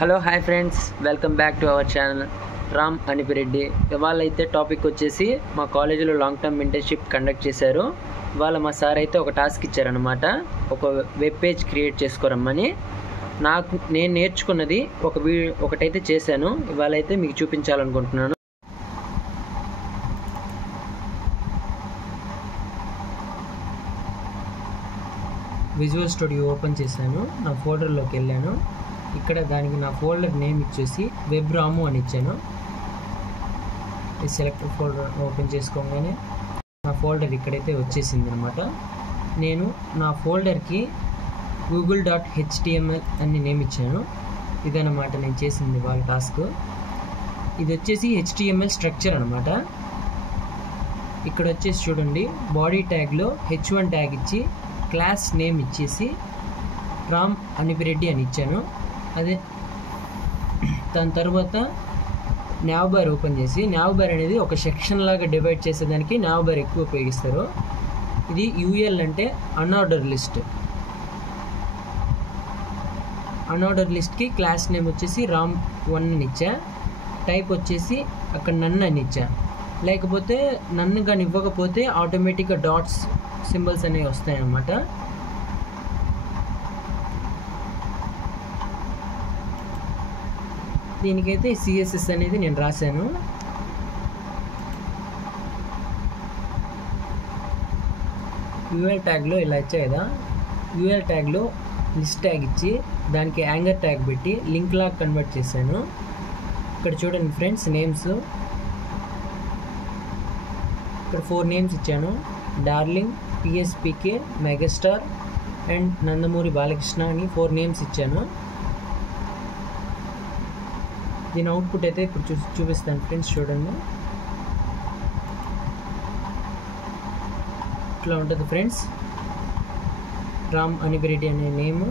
Hello hi friends, welcome back to our channel Ram Anipireddy. ఇవాళ అయితే topic వచ్చేసి మా కాలేజీలో లాంగ్ టర్మ్ ఇంటర్న్షిప్ కండక్ట్ చేశారు. ఇవాళ మా సార్ అయితే ఒక టాస్క్ ఇచ్చారనమాట, ఒక వెబ్ పేజ్ క్రియేట్ చేసుకోరమ్మని. నేను నేర్చుకున్నది ఒకటైతే చేశాను. ఇవాళ అయితే మీకు చూపించాలనుకుంటున్నాను. విజువల్ స్టూడియో ఓపెన్ చేశాను, నా ఫోల్డర్లోకి వెళ్ళాను. ఇక్కడ దానికి నా ఫోల్డర్ నేమ్ ఇచ్చేసి వెబ్ రాము అని ఇచ్చాను. ఈ సెలెక్ట్ ఫోల్డర్ ఓపెన్ చేసుకోగానే నా ఫోల్డర్ ఇక్కడైతే వచ్చేసింది అనమాట. నేను నా ఫోల్డర్కి google.html అని నేమ్ ఇచ్చాను. ఇదన్నమాట నేను చేసింది వాళ్ళ టాస్క్. ఇది వచ్చేసి HTML స్ట్రక్చర్ అనమాట. ఇక్కడ వచ్చేసి చూడండి, బాడీ ట్యాగ్లో H1 ట్యాగ్ ఇచ్చి క్లాస్ నేమ్ ఇచ్చేసి రామ్ అనిపిరెడ్డి అని ఇచ్చాను. అదే దాని తర్వాత nav బార్ ఓపెన్ చేసి, nav బార్ అనేది ఒక సెక్షన్ లాగా డివైడ్ చేసేదానికి nav బార్ ఎక్కువ ఉపయోగిస్తారు. ఇది UL అంటే అన్ఆర్డర్ లిస్ట్. అన్ఆర్డర్ లిస్ట్కి క్లాస్ నేమ్ వచ్చేసి ram1 అని ఇచ్చా. టైప్ వచ్చేసి అక్కడ నన్ను అని ఇచ్చా. లేకపోతే నన్ను కానీ ఇవ్వకపోతే ఆటోమేటిక్గా డాట్స్ సింబల్స్ అనేవి వస్తాయన్నమాట. దీనికైతే CSS అనేది నేను రాశాను. UL ట్యాగ్లో ఇలా ఇచ్చా కదా, UL ట్యాగ్లో లిస్ట్ ట్యాగ్ ఇచ్చి దానికి యాంగర్ ట్యాగ్ పెట్టి లింక్ లాగా కన్వర్ట్ చేశాను. ఇక్కడ చూడండి ఫ్రెండ్స్, నేమ్స్ ఇక్కడ 4 నేమ్స్ ఇచ్చాను. Darling, PSPK, megastar and Nandamuri Balakrishna అని 4 నేమ్స్ ఇచ్చాను. దీని అవుట్పుట్ అయితే ఇప్పుడు చూపిస్తాను ఫ్రెండ్స్, చూడండి. ఇట్లా ఉంటుంది ఫ్రెండ్స్, రామ్ అనిపిరెడ్డి అనే నేమ్.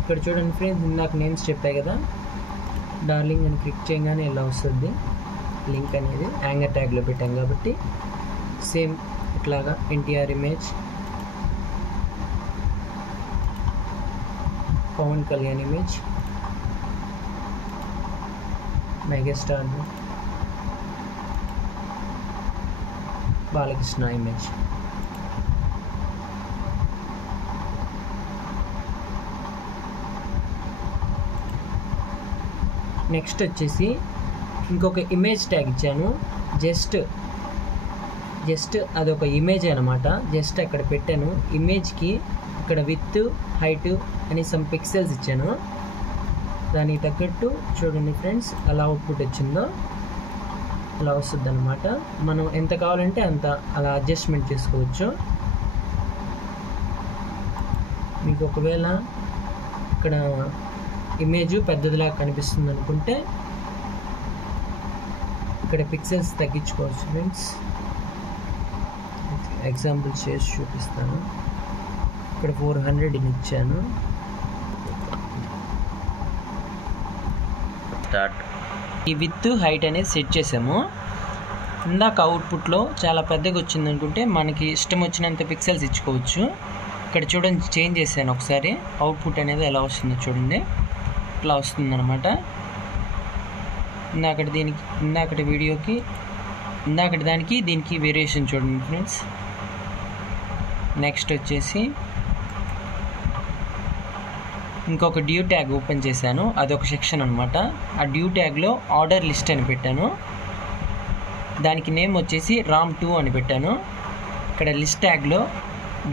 ఇక్కడ చూడండి ఫ్రెండ్స్, ఇందాక నేమ్స్ చెప్పాయి కదా, డార్లింగ్ అని క్లిక్ చేయగానే ఇలా వస్తుంది లింక్ అనేది. యాంగర్ ట్యాగ్లో పెట్టాం కాబట్టి సేమ్ ఇట్లాగా NTR image, Pawan Kalyan image, megastar, Balakrishna image. Next వచ్చేసి ఇంకొక ఇమేజ్ ట్యాగ్ ఇచ్చాను. జస్ట్ అదొక ఇమేజ్ అనమాట. జస్ట్ అక్కడ పెట్టాను. ఇమేజ్కి ఇక్కడ విత్, హైట్ అని సమ్ పిక్సెల్స్ ఇచ్చాను. దానికి తగ్గట్టు చూడండి ఫ్రెండ్స్, అలా అవుట్పుట్ వచ్చిందో అలా వస్తుంది అనమాట. మనం ఎంత కావాలంటే అంత అలా అడ్జస్ట్మెంట్ చేసుకోవచ్చు. మీకు ఒకవేళ ఇక్కడ ఇమేజ్ పెద్దదిలా కనిపిస్తుంది అనుకుంటే ఇక్కడ పిక్సెల్స్ తగ్గించుకోవచ్చు ఫ్రెండ్స్. ఎగ్జాంపుల్ చేసి చూపిస్తాను. ఇక్కడ 400 ఇచ్చాను. ఈ విత్, హైట్ అనేది సెట్ చేసాము. ఇందాక అవుట్పుట్లో చాలా పెద్దగా వచ్చింది అనుకుంటే మనకి ఇష్టం వచ్చినంత పిక్సెల్స్ ఇచ్చుకోవచ్చు. ఇక్కడ చూడండి, చేంజ్ చేశాను ఒకసారి, అవుట్పుట్ అనేది ఎలా వస్తుందో చూడండి. ఇట్లా వస్తుంది అనమాట. ఇందాకటి దానికి దీనికి వేరియేషన్ చూడండి ఫ్రెండ్స్. నెక్స్ట్ వచ్చేసి ఇంకొక డ్యూ ట్యాగ్ ఓపెన్ చేశాను, అదొక సెక్షన్ అనమాట. ఆ డ్యూ ట్యాగ్లో ఆర్డర్ లిస్ట్ అని పెట్టాను. దానికి నేమ్ వచ్చేసి ram2 అని పెట్టాను. ఇక్కడ లిస్ట్ ట్యాగ్లో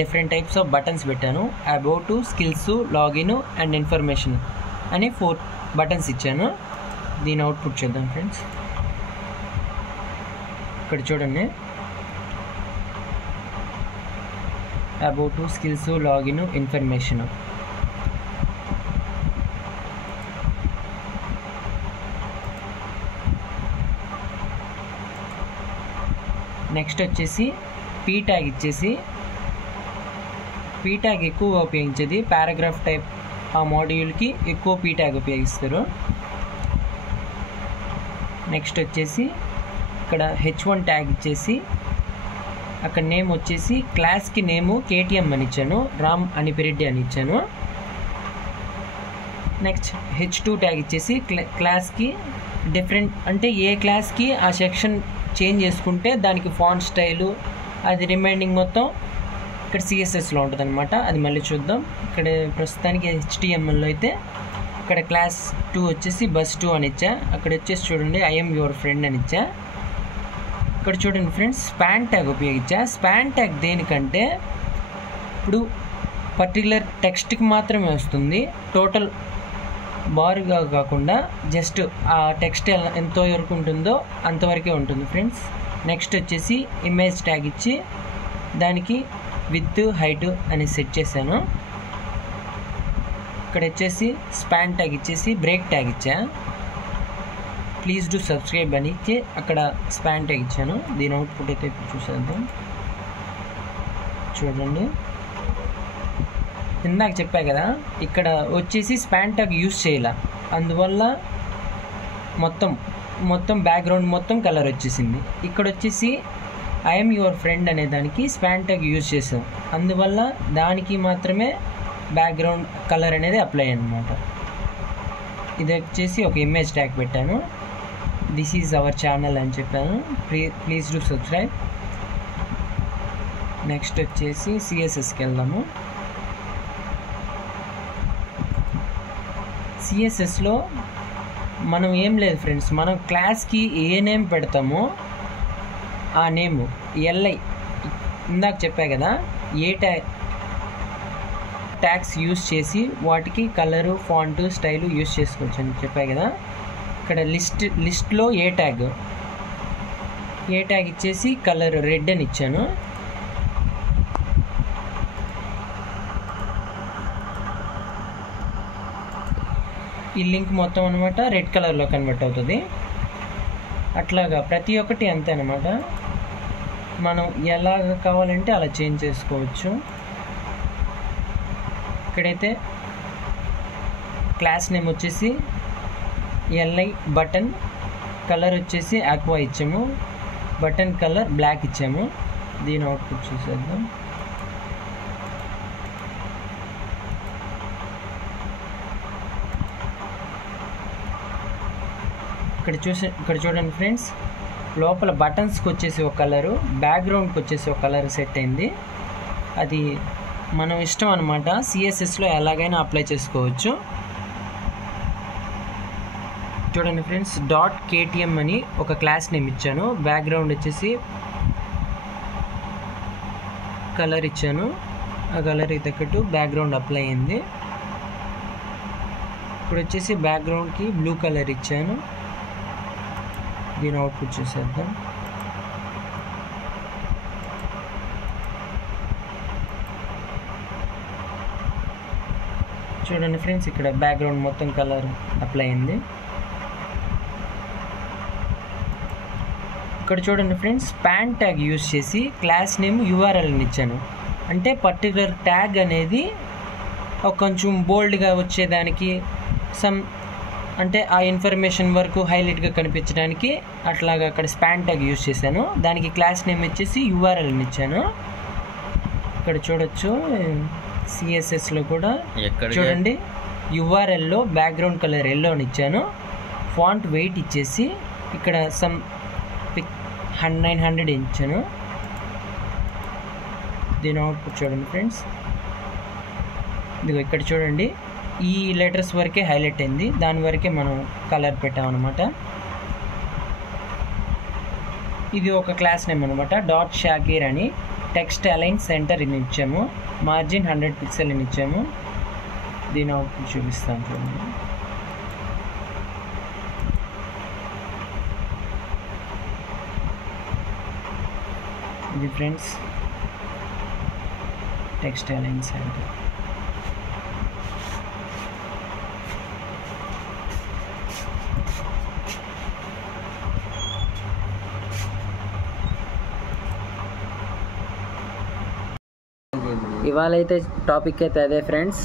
డిఫరెంట్ టైప్స్ ఆఫ్ బటన్స్ పెట్టాను. About, skills, login and information అని 4 బటన్స్ ఇచ్చాను. దీని అవుట్పుట్ చూద్దాం ఫ్రెండ్స్. ఇక్కడ చూడండి, about, skills, login, information. Next వచ్చేసి P ట్యాగ్ ఇచ్చేసి, P ట్యాగ్ ఎక్కువగా ఉపయోగించేది పారాగ్రాఫ్ టైప్ ఆ మాడ్యూల్కి ఎక్కువ P ట్యాగ్ ఉపయోగిస్తారు. నెక్స్ట్ వచ్చేసి ఇక్కడ H1 ట్యాగ్ ఇచ్చేసి అక్కడ నేమ్ వచ్చేసి క్లాస్కి నేము KTM అని ఇచ్చాను, రామ్ అనిపిరెడ్డి అని ఇచ్చాను. నెక్స్ట్ H2 ట్యాగ్ ఇచ్చేసి క్లాస్కి డిఫరెంట్ అంటే ఏ క్లాస్కి ఆ సెక్షన్ చేంజ్ చేసుకుంటే దానికి ఫాంట్ స్టైలు అది రిమైనింగ్ మొత్తం ఇక్కడ సిఎస్ఎస్లో ఉంటుంది అనమాట. అది మళ్ళీ చూద్దాం. ఇక్కడ ప్రస్తుతానికి HTMLలో అయితే ఇక్కడ క్లాస్ 2 వచ్చేసి బస్ 2 అని ఇచ్చా. అక్కడ వచ్చేసి చూడండి ఐఎమ్ యువర్ ఫ్రెండ్ అని ఇచ్చా. ఇక్కడ చూడండి ఫ్రెండ్స్ స్పాన్ ట్యాగ్ ఉపయోగించా. స్పాన్ ట్యాగ్ దేనికంటే ఇప్పుడు పర్టికులర్ టెక్స్ట్కి మాత్రమే వస్తుంది, టోటల్ బారుగా కాకుండా జస్ట్ ఆ టెక్స్ట్ ఎంత వరకు ఉంటుందో అంతవరకే ఉంటుంది ఫ్రెండ్స్. నెక్స్ట్ వచ్చేసి ఇమేజ్ ట్యాగ్ ఇచ్చి దానికి విత్ హైట్ అని సెట్ చేశాను. ఇక్కడ వచ్చేసి స్పాన్ ట్యాగ్ ఇచ్చేసి బ్రేక్ ట్యాగ్ ఇచ్చా. ప్లీజ్ డూ సబ్స్క్రైబ్ అని ఇచ్చి అక్కడ స్పాన్ ట్యాగ్ ఇచ్చాను. దీని అవుట్పుట్ అయితే ఇప్పుడు చూసేద్దాం. చూడండి ఇందాక చెప్పా కదా ఇక్కడ వచ్చేసి స్పాన్ ట్యాగ్ యూజ్ చేయాల, అందువల్ల మొత్తం బ్యాక్గ్రౌండ్ మొత్తం కలర్ వచ్చేసింది. ఇక్కడ వచ్చేసి ఐఎమ్ యువర్ ఫ్రెండ్ అనే దానికి స్పాన్ ట్యాగ్ యూజ్ చేసాం, అందువల్ల దానికి మాత్రమే బ్యాక్గ్రౌండ్ కలర్ అనేది అప్లై అన్నమాట. ఇది వచ్చేసి ఒక ఇమేజ్ ట్యాగ్ పెట్టాను. దిస్ ఈజ్ అవర్ ఛానల్ అని చెప్పాను. Please do subscribe. నెక్స్ట్ వచ్చేసి సిఎస్ఎస్కి వెళ్దాము. సిఎస్ఎస్లో మనం ఏం లేదు ఫ్రెండ్స్, మనం క్లాస్కి ఏ నేమ్ పెడతామో ఆ నేమ్ ఎల్ఐ ఇందాక చెప్పా కదా ఏ ట్యాగ్స్ యూస్ చేసి వాటికి కలరు ఫాంట్ స్టైలు యూస్ చేసుకోవచ్చు అని చెప్పా కదా. ఇక్కడ లిస్ట్లో ఏ ట్యాగ్ ఇచ్చేసి కలర్ రెడ్ అని ఇచ్చాను. ఈ లింక్ మొత్తం అనమాట రెడ్ కలర్లో కన్వర్ట్ అవుతుంది. అట్లాగా ప్రతి ఒక్కటి అంతే అనమాట. మనం ఎలాగ కావాలంటే అలా చేంజ్ చేసుకోవచ్చు. ఇక్కడైతే క్లాస్ నేమ్ వచ్చేసి ఎల్ఐ బటన్, కలర్ వచ్చేసి ఆక్వా ఇచ్చాము, బటన్ కలర్ బ్లాక్ ఇచ్చాము. దీని అవుట్పుట్ చూసేద్దాం. ఇక్కడ చూడండి ఫ్రెండ్స్, లోపల బటన్స్కి వచ్చేసి ఒక కలరు, బ్యాక్గ్రౌండ్కి వచ్చేసి ఒక కలర్ సెట్ అయింది. అది మనం ఇష్టం అనమాట. సిఎస్ఎస్లో ఎలాగైనా అప్లై చేసుకోవచ్చు. చూడండి ఫ్రెండ్స్ .ktm అని ఒక క్లాస్ నేమ్ ఇచ్చాను. బ్యాక్గ్రౌండ్ వచ్చేసి కలర్ ఇచ్చాను. ఆ కలర్ తగ్గట్టు బ్యాక్గ్రౌండ్ అప్లై అయింది. ఇప్పుడు వచ్చేసి బ్యాక్గ్రౌండ్కి బ్లూ కలర్ ఇచ్చాను. దీని అవుట్పుట్ చూసేద్దాం. చూడండి ఫ్రెండ్స్ ఇక్కడ బ్యాక్గ్రౌండ్ మొత్తం కలర్ అప్లై అయింది. ఇక్కడ చూడండి ఫ్రెండ్స్ స్పాన్ ట్యాగ్ యూజ్ చేసి క్లాస్ నేమ్ URLని ఇచ్చాను. అంటే పర్టికులర్ ట్యాగ్ అనేది కొంచెం బోల్డ్గా వచ్చేదానికి అంటే ఆ ఇన్ఫర్మేషన్ వరకు హైలైట్గా కనిపించడానికి అట్లాగా అక్కడ స్పాన్ ట్యాగ్ యూజ్ చేశాను. దానికి క్లాస్ నేమ్ వచ్చేసి URLని ఇచ్చాను. ఇక్కడ చూడొచ్చు సిఎస్ఎస్లో కూడా చూడండి URLలో బ్యాక్గ్రౌండ్ కలర్ ఎల్లోని ఇచ్చాను. ఫాంట్ వెయిట్ ఇచ్చేసి ఇక్కడ 900 ఇచ్చాను. దీని అవుట్పుట్ చూడండి ఫ్రెండ్స్. ఇదిగో ఇక్కడ చూడండి ఈ లెటర్స్ వరకే హైలైట్ అయింది, దాని వరకే మనం కలర్ పెట్టామన్నమాట. ఇది ఒక క్లాస్ నేమ్ అనమాట. .shakir అని టెక్స్ట్ అలైన్ సెంటర్ అని ఇచ్చాము. మార్జిన్ 100 పిక్సెల్ అని ఇచ్చాము. దీని అవుట్పుట్ చూపిస్తాను చూడండి. ఇది ఫ్రెండ్స్ టెక్స్ట్ అలైన్ సెంటర్. ఇవాళ అయితే టాపిక్ అయితే అదే ఫ్రెండ్స్.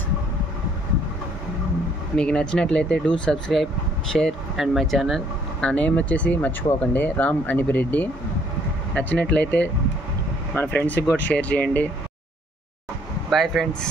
మీకు నచ్చినట్లయితే do subscribe, share and my channel. నా నేమ్ వచ్చేసి మర్చిపోకండి, రామ్ అనిపిరెడ్డి. నచ్చినట్లయితే మన ఫ్రెండ్స్కి కూడా షేర్ చేయండి. Bye friends.